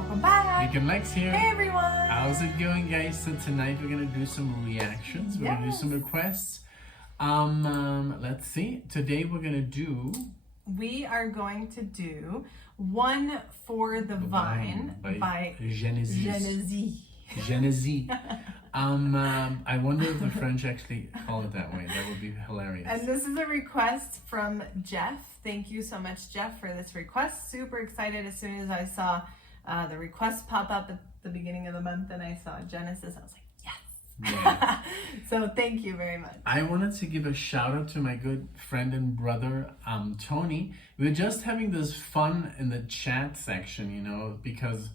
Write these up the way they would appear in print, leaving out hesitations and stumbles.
Welcome back. NicknLex here. Hey everyone. How's it going, guys? So tonight we're gonna do some reactions. We're gonna do some requests. Let's see. Today we're gonna do. We are going to do One for the Vine by Genesis. Genesis. I wonder if the French actually call it that way. That would be hilarious. And this is a request from Jeff. Thank you so much, Jeff, for this request. Super excited as soon as I saw the request pop up at the beginning of the month and I saw Genesis. I was like, yes. Yeah. So thank you very much. I wanted to give a shout out to my good friend and brother, Tony. We were just having this fun in the chat section, you know, because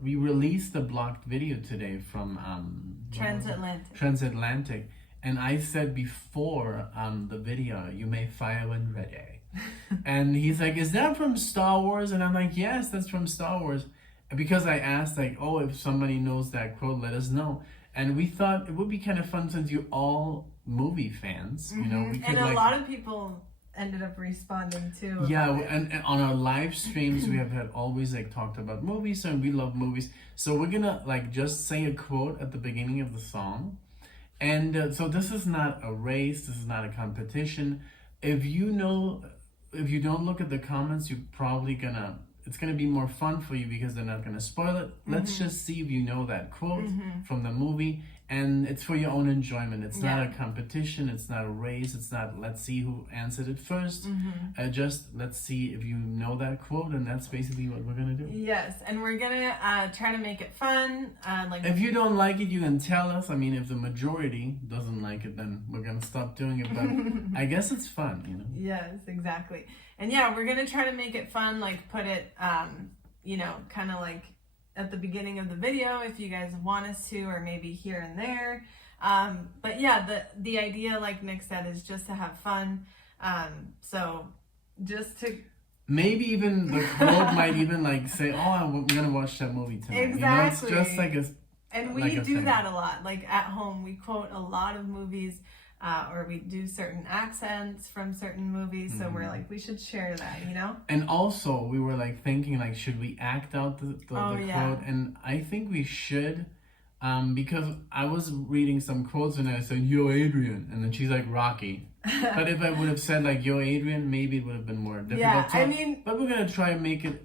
we released the blocked video today from Transatlantic, and I said before the video, you may fire when ready. And he's like, is that from Star Wars? And I'm like, yes, that's from Star Wars. Because I asked, like, oh, if somebody knows that quote, let us know. And we thought it would be kind of fun since you're all movie fans, you know. We could, and a lot of people ended up responding too. Yeah, and on our live streams we have had always like talked about movies, and we love movies. So we're gonna like just say a quote at the beginning of the song, and so this is not a race. This is not a competition. If you don't look at the comments, you're probably it's gonna be more fun for you because they're not gonna spoil it. Let's just see if you know that quote from the movie, and it's for your own enjoyment. It's not a competition. It's not a race. It's not let's see who answered it first. Just let's see if you know that quote, and that's basically what we're gonna do. Yes, and we're gonna try to make it fun. Like if you don't like it, you can tell us. I mean, if the majority doesn't like it, then we're gonna stop doing it. But I guess it's fun, you know. Yes, exactly. And yeah, we're gonna try to make it fun. Like put it, you know, kind of like at the beginning of the video if you guys want us to, or maybe here and there. But yeah, the idea, like Nick said, is just to have fun. So just to maybe even the quote might even like say, oh, I'm gonna watch that movie tonight. Exactly. You know, it's just like a and we like do that a lot. Like at home, we quote a lot of movies. Or we do certain accents from certain movies, so we're like, we should share that, you know? And also, we were like thinking, like, should we act out the quote? And I think we should, because I was reading some quotes and I said, yo, Adrian, and then she's like, Rocky. But if I would have said, like, yo, Adrian, maybe it would have been more difficult. Yeah, I mean... But we're gonna try and make it,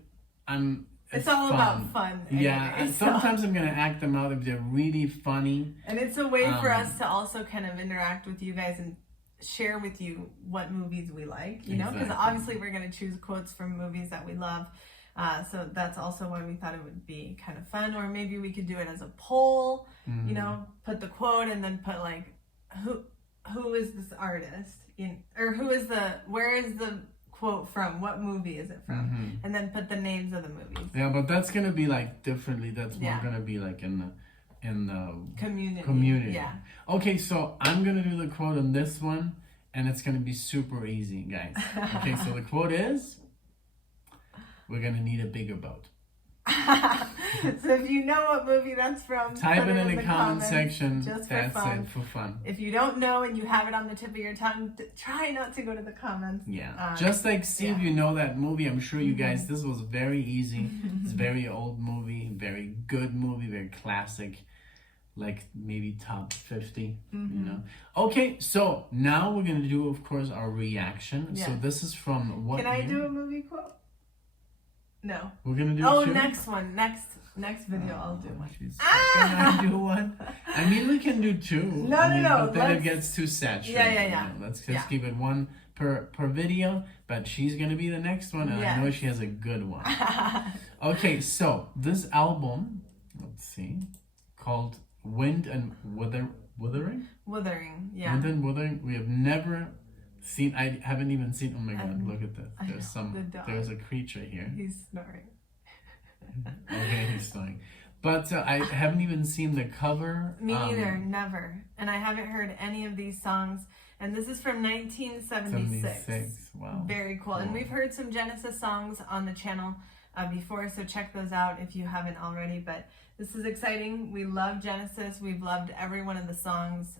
it's all fun. About fun. Anyway, yeah, and sometimes I'm going to act them out if they're really funny. And it's a way for us to also kind of interact with you guys and share with you what movies we like, you know? Because obviously we're going to choose quotes from movies that we love. So that's also why we thought it would be kind of fun. Or maybe we could do it as a poll, you know, put the quote and then put like, who is this artist? Or where is the quote from? What movie is it from? And then put the names of the movies. Yeah, but that's gonna be like differently. That's more gonna be like in the community. Yeah. Okay, so I'm gonna do the quote on this one, and it's gonna be super easy, guys. Okay, so the quote is, "We're gonna need a bigger boat." So if you know what movie that's from, type it in the comment section. Just for that's fun. It for fun. If you don't know and you have it on the tip of your tongue, try not to go to the comments. Yeah, just like see if you know that movie. I'm sure you guys. This was very easy. It's a very old movie, very good movie, very classic. Like maybe top 50, you know. Okay, so now we're gonna do, of course, our reaction. Yeah. So this is from what? Can I do a movie quote? No. We're gonna do. Oh, next one, next video, I'll do one. Can I do one? I mean, we can do two. No. But then it gets too saturated. Yeah. You know? Let's just keep it one per video. But she's gonna be the next one, and I know she has a good one. Okay, so this album, let's see, called Wind and Wuthering. Wuthering, yeah. Wind and Wuthering. We have never seen. I haven't even seen. Oh my God! Look at this. There's a creature here. He's snoring. Okay, he's snoring. But I haven't even seen the cover. Me neither, never. And I haven't heard any of these songs. And this is from 1976. Wow. Very cool. And we've heard some Genesis songs on the channel before, so check those out if you haven't already. But this is exciting. We love Genesis. We've loved every one of the songs.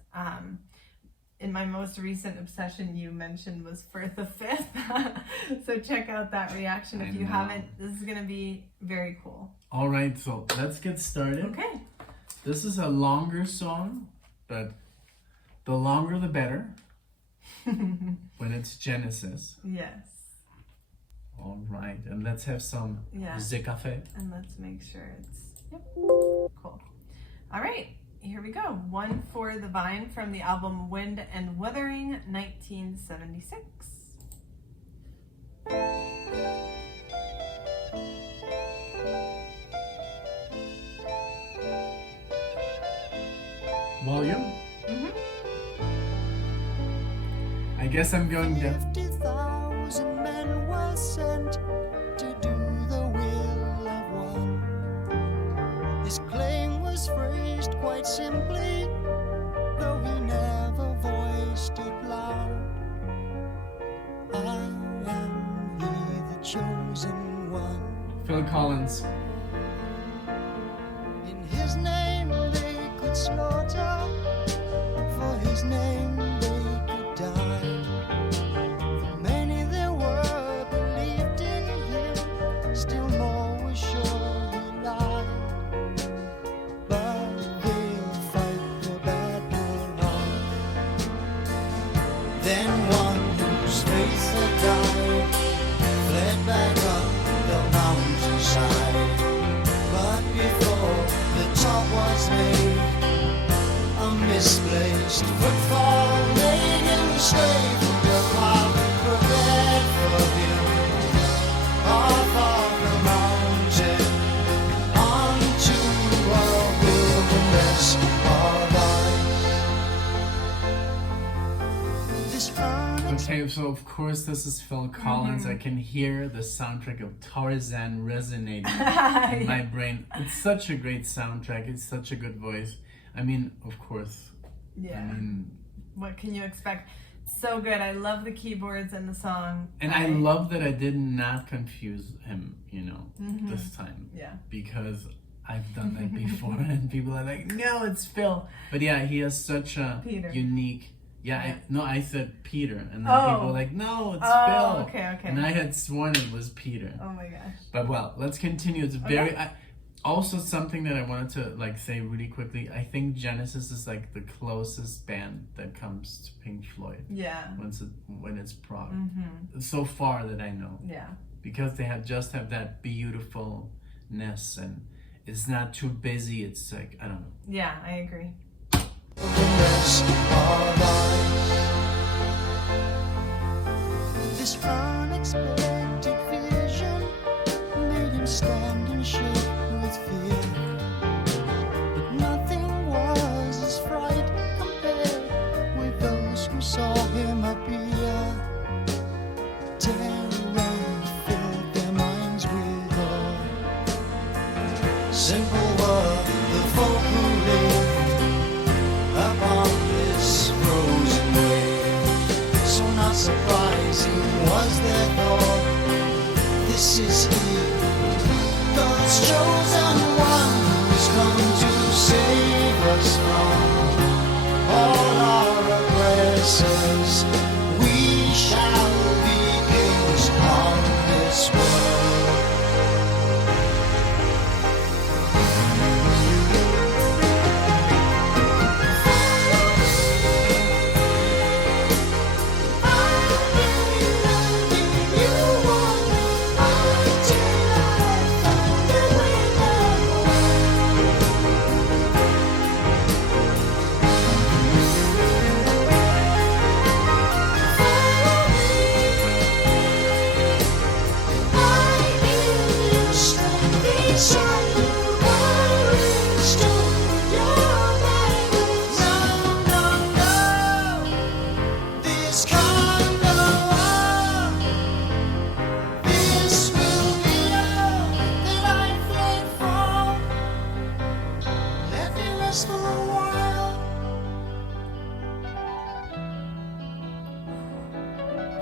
In my most recent obsession you mentioned was for the 5th. So check out that reaction if I you know. haven't. This is gonna be very cool. All right, so let's get started. Okay. This is a longer song, but the longer the better when it's Genesis. Yes. All right, and let's have some café. And let's make sure it's cool. All right, here we go. One for the Vine from the album Wind and Wuthering, 1976. Volume? I guess I'm going down. 50,000 men were sent to do the will of one. His claim was phrased quite simply, though he never voiced it loud. I am he, the chosen one. Phil Collins. In his name they could slaughter, for his name they could die. For many there were believed in him, still more were sure he lied. But they'll fight the battle on. Then one whose faith had died fled back up the mountainside. But before the top was made, a misplaced footfall made him stray from the path prepared for him. Off of the mountain, onto a wilderness of ice. This Okay, so of course this is Phil Collins. I can hear the soundtrack of Tarzan resonating in my brain. It's such a great soundtrack. It's such a good voice. I mean, of course. Yeah. I mean, what can you expect? So good. I love the keyboards and the song. and I love that I did not confuse him, this time. Yeah. Because I've done that before and people are like, no, it's Phil. But yeah, he has such a Peter. unique... Yeah, I said Peter, and then people were like, "No, it's Phil." Okay. And I had sworn it was Peter. Oh my gosh. But well, let's continue. It's very. Also, something that I wanted to say really quickly. I think Genesis is like the closest band that comes to Pink Floyd. Yeah. When it's prog, so far that I know. Yeah. Because they have that beautifulness, and it's not too busy. It's like, I don't know. Yeah, I agree. This unexpected vision made him stand and shake with fear. But nothing was as fright compared with those who saw him appear. Terror filled their minds with awe. Simple were the folk who lived upon this frozen wave. So not surprising was their thought, this is he, God's chosen one, who's come to save us from all our oppressors. We shall be kings on this world.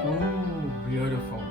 Ooh, beautiful.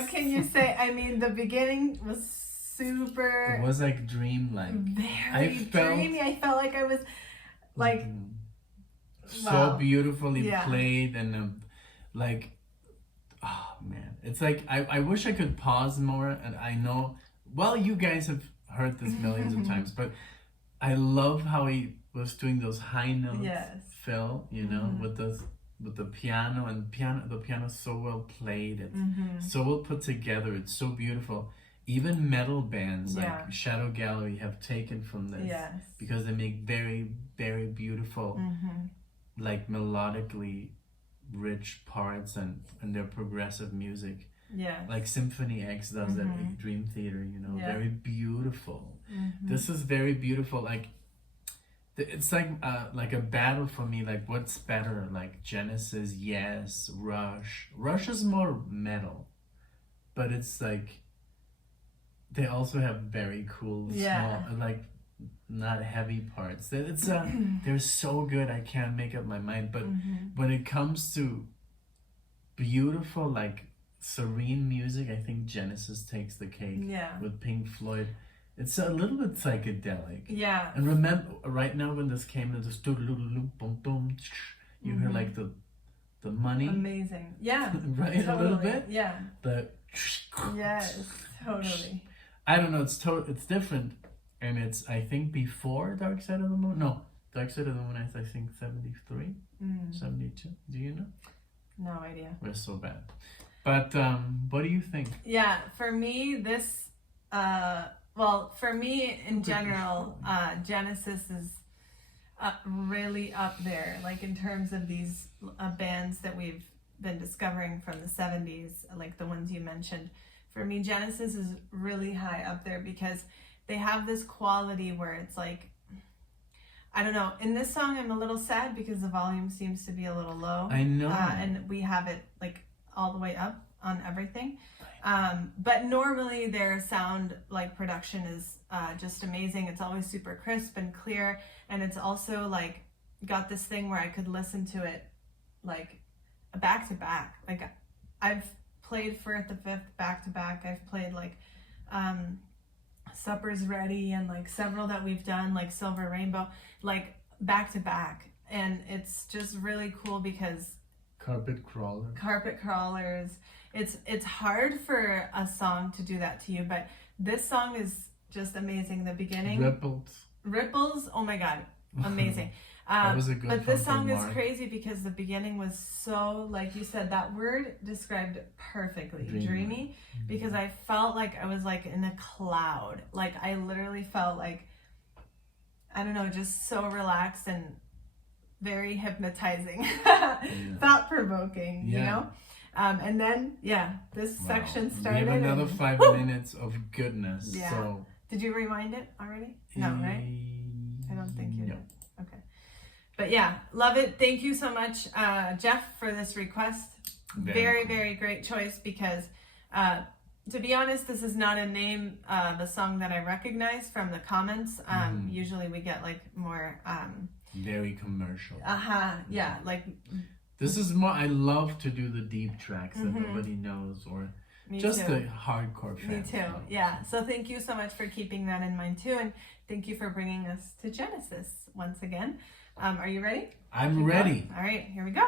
what can you say? I mean, the beginning was super. It was like dreamlike. Very dreamy. I felt like I was like so beautifully Yeah. played and like, oh man, it's like I wish I could pause more. And I know, well, you guys have heard this millions of times, but I love how he was doing those high notes. Yes. Phil, you know, with the piano, and the piano's so well played, it's so well put together, it's so beautiful. Even metal bands like Shadow Gallery have taken from this Yes. because they make very, very beautiful, like melodically rich parts, and their progressive music. Yeah. Like Symphony X does that at Dream Theater, you know, Yeah. very beautiful. This is very beautiful. Like, it's like a battle for me. Like, what's better? Like Genesis, yes. Rush. Rush is more metal, but it's like they also have very cool, small, like not heavy parts. It's they're so good. I can't make up my mind. But when it comes to beautiful, like serene music, I think Genesis takes the cake. Yeah. With Pink Floyd. It's a little bit psychedelic. Yeah. And remember, right now when this came, this boom boom, you hear like the money. Amazing. Yeah. Right, Totally. a little bit. Yeah. The Yes. Totally. I don't know. It's different, and it's I think before Dark Side of the Moon. No, Dark Side of the Moon is I think 73, 72. Do you know? No idea. We're so bad. But what do you think? Yeah. For me, this. Well, for me in general, Genesis is really up there, like in terms of these bands that we've been discovering from the 70s, like the ones you mentioned. For me, Genesis is really high up there because they have this quality where it's like, I don't know, in this song I'm a little sad because the volume seems to be a little low. I know. And we have it like all the way up on everything. But normally their sound, like production is just amazing. It's always super crisp and clear, and it's also like got this thing where I could listen to it like back to back. Like I've played Firth the Fifth back to back. I've played like Supper's Ready and like several that we've done, like Silver Rainbow, like back to back, and it's just really cool because Carpet Crawlers. It's hard for a song to do that to you, but this song is just amazing. The beginning, Ripples. Oh my god, amazing. That was a good but this song Mark. is crazy because the beginning was so, like you said, that word described it perfectly, dreamy. Because I felt like I was like in a cloud. Like I literally felt like, I don't know, just so relaxed and very hypnotizing, thought-provoking, you know? And then, this section started. We have another 5 minutes of goodness. Yeah. So. Did you rewind it already? No, right? I don't think you No. did. Okay. But yeah, love it. Thank you so much, Jeff, for this request. Very, very great choice because, to be honest, this is not a name of a song that I recognize from the comments. Usually we get like more... very commercial. Yeah, like... This is more, I love to do the deep tracks that nobody knows, or just the hardcore fans. Me too, yeah. So thank you so much for keeping that in mind too, and thank you for bringing us to Genesis once again. Are you ready? I'm ready. All right, here we go.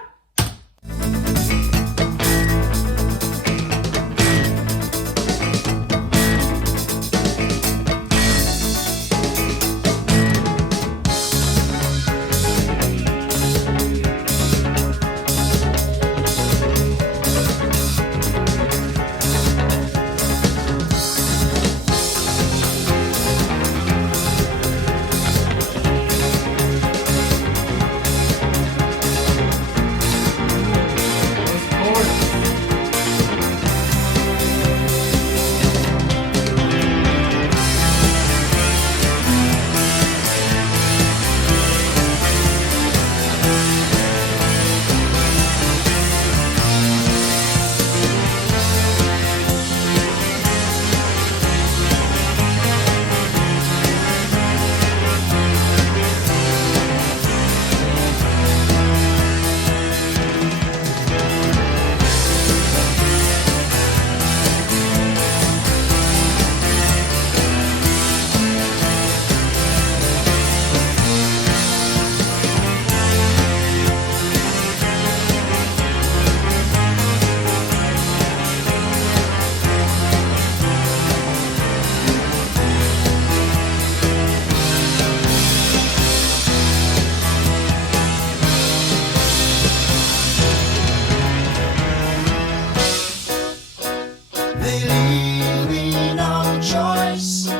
They leave me no choice.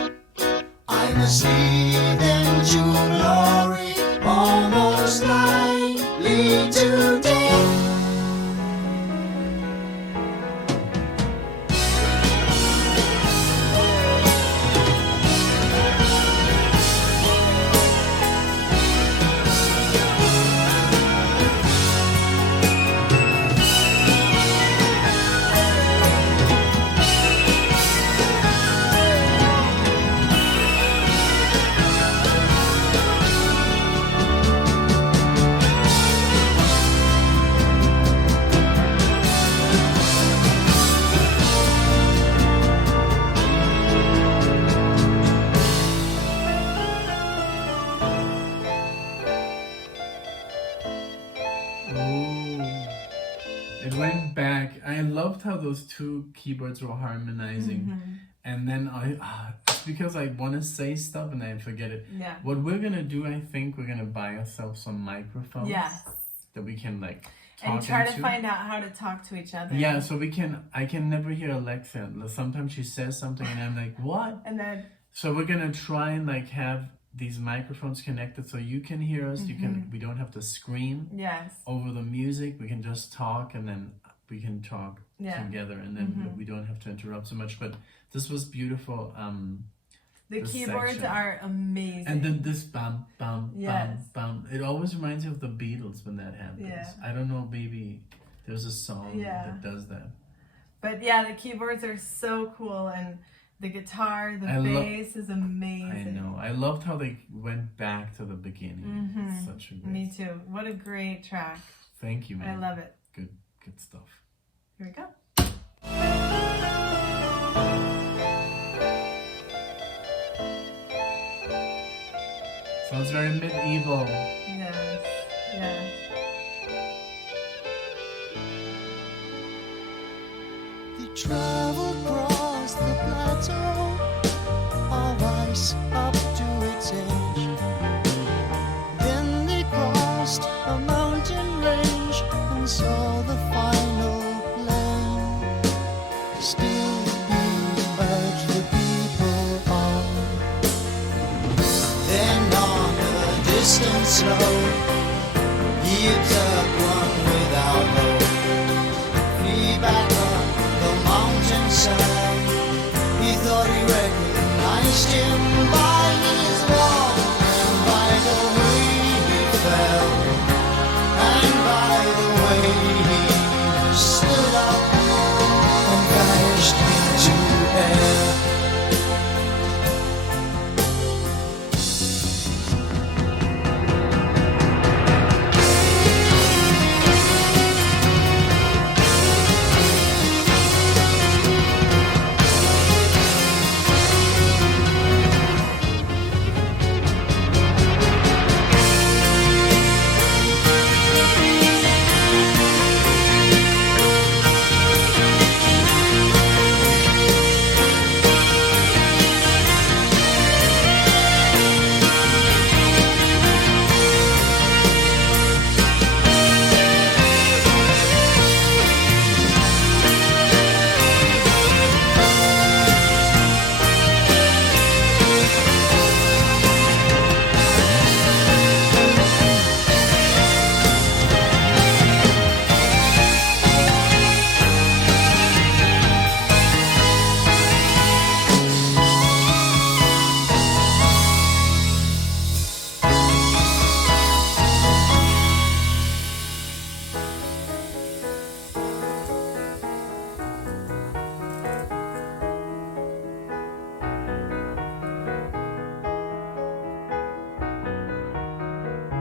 I must lead them to glory, almost likely to death. It went back. I loved how those two keyboards were harmonizing. And then it's because I want to say stuff and I forget it. Yeah. What we're going to do, I think we're going to buy ourselves some microphones. Yes. That we can like talk And try into. to find out how to talk to each other. Yeah, so I can never hear Alexa. Sometimes she says something and I'm like, what? And then So we're going to try and like have these microphones connected so you can hear us. We don't have to scream yes. over the music. We can just talk and then we can talk together and then we don't have to interrupt so much. But this was beautiful. The this keyboards section. are amazing. And then this bum, bum, Yes. bum, bum. It always reminds you of the Beatles when that happens. Yeah. I don't know, maybe there's a song that does that. But yeah, the keyboards are so cool, and the guitar, the bass is amazing. I know. I loved how they went back to the beginning. It's such a great. Me too. What a great track. Thank you, man. I love it. Good stuff. Here we go. Sounds very medieval. Yes. Yes. They travel across the plateau of ice up to its edge. Then they crossed a mountain range and saw the final plain. Still he urged the people on. Then on a distant snow, he observed one without hope. Flee back up the mountainside. He thought he recognized him by his walk and by the way he fell, and by the way he stood up and vanished into air.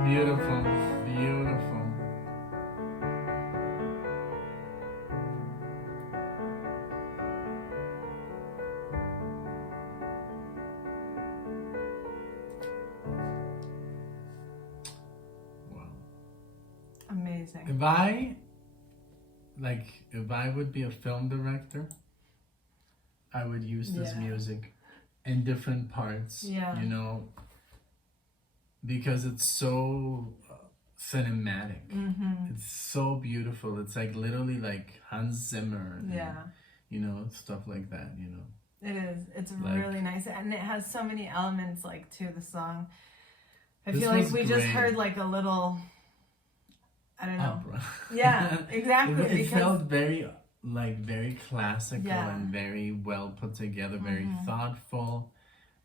Beautiful, beautiful. Wow. Amazing. If I would be a film director, I would use this Yeah. music in different parts. Yeah. You know, because it's so cinematic. It's so beautiful. It's like literally like Hans Zimmer. And, Yeah. you know, stuff like that, you know. It is. It's Like- really nice, and it has so many elements like to the song. I This feel like was we just great. heard like a little, I don't know. Opera. Yeah, exactly. It because felt very classical Yeah. and very well put together, very Mhm. thoughtful.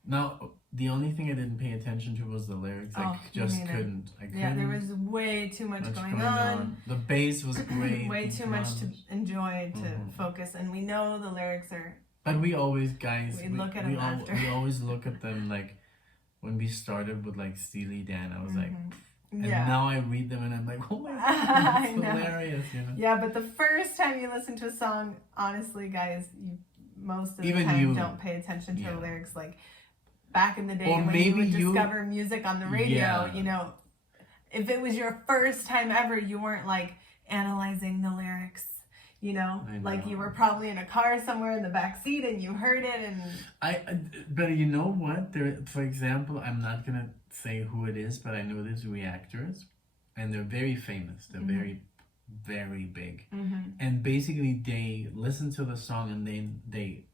Now, the only thing I didn't pay attention to was the lyrics. Oh, I me just neither. couldn't. I couldn't. yeah, there was way too much going on. The bass was great. Way the too much to drums. enjoy to Mhm. focus, and we know the lyrics are. But we always, guys, We look at them after. we always look at them like when we started with like Steely Dan. I was like, and Yeah. now I read them and I'm like, oh my god, I it's know. hilarious, you know. Yeah, but the first time you listen to a song, honestly, guys, you most of the Even time you- don't pay attention to yeah. the lyrics. Like back in the day Or when maybe you would you- discover music on the radio, Yeah. you know, if it was your first time ever, you weren't like analyzing the lyrics. You know, I like you know. were probably in a car somewhere in the back seat and you heard it, and But you know what? There, for example, I'm not gonna say who it is, but I know there's reactors, and they're very famous. They're very, very big, and basically they listen to the song and then they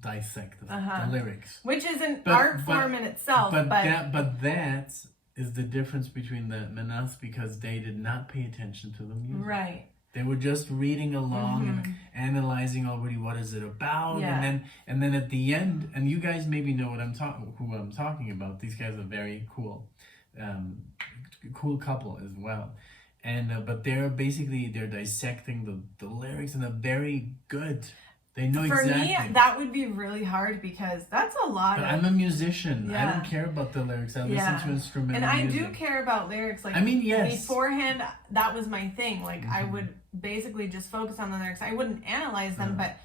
dissect the lyrics. which is an But- art but- form in itself. But, that is the difference between them and us, because they did not pay attention to the music. right, They were just reading along and analyzing already what is it about, Yeah. and then at the end, and you guys maybe know what who I'm talking about. These guys are very cool, cool couple as well, and but they're dissecting the lyrics, and they're very good. They know for exactly. me, that would be really hard because that's a lot But of. I'm a musician. I Yeah. don't care about the lyrics. I listen Yeah. to instrumental And I music. do care about lyrics. Like, I mean, yes. beforehand, that was my thing. Like, I would basically just focus on the lyrics. I wouldn't analyze them, but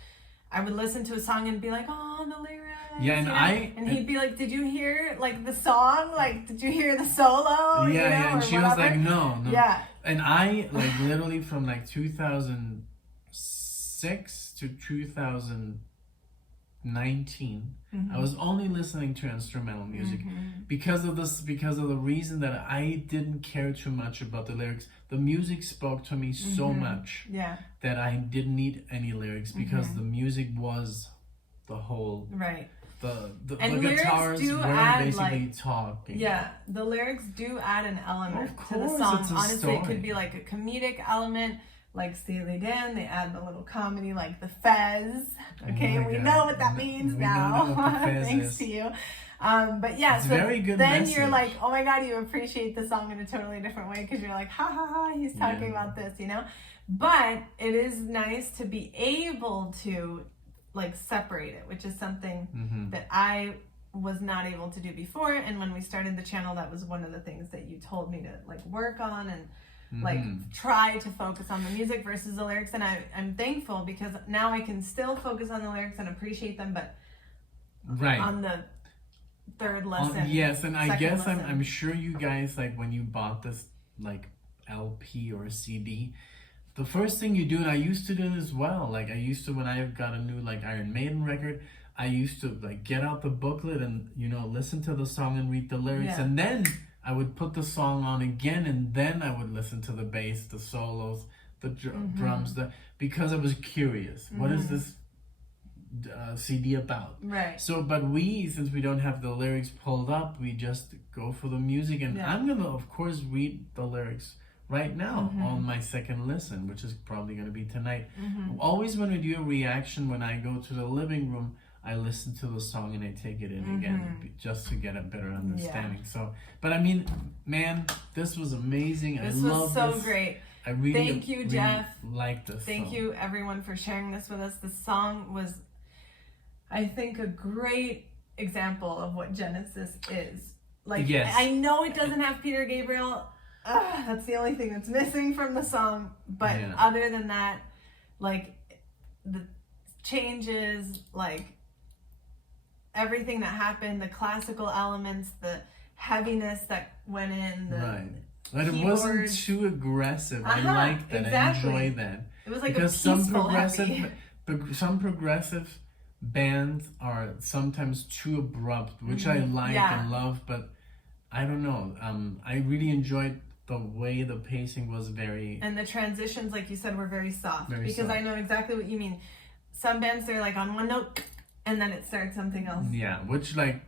I would listen to a song and be like, "Oh, the lyrics." Yeah, and you know? and he'd be like, "Did you hear like the song? Like, did you hear the solo?" Yeah, you know, yeah, and or she was whatever. like, no. Yeah, And I, like, literally from, like, 2006 to 2019, I was only listening to instrumental music because of the reason that I didn't care too much about the lyrics. The music spoke to me so much yeah, that I didn't need any lyrics, because the music was the whole, right. the And lyrics guitars do were add, basically like- talking. Yeah, the lyrics do add an element Of to the course, song. it's a Honestly, it story. could be like a comedic element, like Steely Dan. They add the little comedy, like the Fez. Okay, my we God. know what that means We know now, what the Fez thanks is. to you. But yeah, It's so very good then you're message. like, oh my God, you appreciate the song in a totally different way because you're like, ha ha ha, he's talking Yeah. about this, you know. But it is nice to be able to like separate it, which is something that I was not able to do before. And when we started the channel, that was one of the things that you told me to like work on and like try to focus on the music versus the lyrics. And I'm thankful because now I can still focus on the lyrics and appreciate them, but Right. on the third lesson. Yes, and I second guess lesson. I'm sure you guys, like, when you bought this like LP or CD, the first thing you do, and I used to do it as well, like I used to when I got a new like Iron Maiden record, I used to like get out the booklet and, you know, listen to the song and read the lyrics, Yeah. and then I would put the song on again, and then I would listen to the bass, the solos, the drums, because I was curious. What is this CD about? Right. So, but since we don't have the lyrics pulled up, we just go for the music, and Yeah. I'm gonna, of course, read the lyrics right now on my second listen, which is probably gonna be tonight. Always when we do a reaction, when I go to the living room, I listen to the song and I take it in again, just to get a better understanding. So, but I mean, man, this was amazing. This I was love so this. great. I really, Thank you, really Jeff. like this. Thank song. you everyone for sharing this with us. The song was, I think, a great example of what Genesis is. Like, Yes. I know it doesn't have Peter Gabriel. That's the only thing that's missing from the song. But Yeah. other than that, like, the changes, like, everything that happened, the classical elements, the heaviness that went in, the Right. But it wasn't keyboards. too aggressive. I Uh-huh, like that. exactly. I enjoy that. it was like Because a some peaceful progressive, happy. some progressive bands are sometimes too abrupt, which I like Yeah. and love. But I don't know. I really enjoyed the way the pacing was very. And the transitions, like you said, were very soft. Very because soft. I know exactly what you mean. some bands, they're like on one note and then it starts something else. Yeah, which like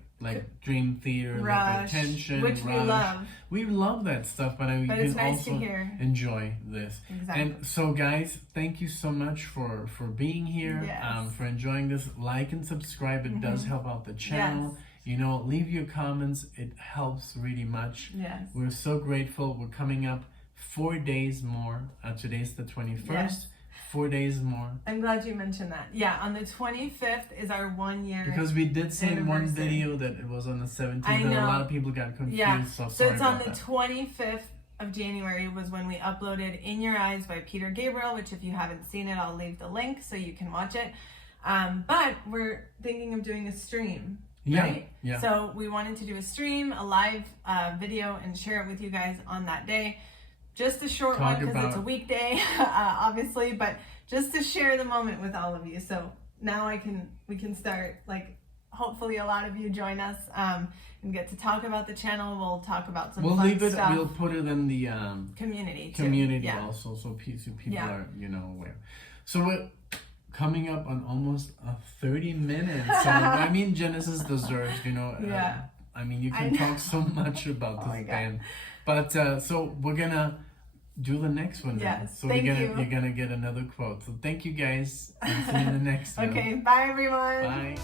Dream Theater, Rush, like Attention, which we Rush. love. We love that stuff, but I mean, But you it's can nice to also hear. enjoy this. Exactly. And so, guys, thank you so much for being here, Yes. for enjoying this. Like and subscribe. It does help out the channel. Yes. You know, leave your comments. It helps really much. Yes. We're so grateful. We're coming up 4 days more. Today's the 21st. Yes. 4 days more. I'm glad you mentioned that. Yeah, on the 25th is our 1 year. Because we did say in one anniversary. video that it was on the 17th, I and a know. lot of people got confused. Yeah, So so sorry it's on about the that. 25th of January was when we uploaded In Your Eyes by Peter Gabriel, which if you haven't seen it, I'll leave the link so you can watch it. But we're thinking of doing a stream. Yeah, Right? yeah. So we wanted to do a stream, a live video, and share it with you guys on that day. Just a short Talk one because it's a about- weekday, obviously, but just to share the moment with all of you. So now we can start, like, hopefully a lot of you join us and get to talk about the channel. We'll talk about some We'll fun leave it. stuff. We'll put it in the Community too. community Yeah. also, so people Yeah. are aware. So we're coming up on almost 30 minutes. So I mean, Genesis deserves, Yeah. I mean, you I can know. talk so much about Oh my this God. band, but so we're gonna do the next one. Then. Yes, So thank you're you. gonna get another quote. So thank you guys, and see you in the next one. Okay, bye everyone. Bye.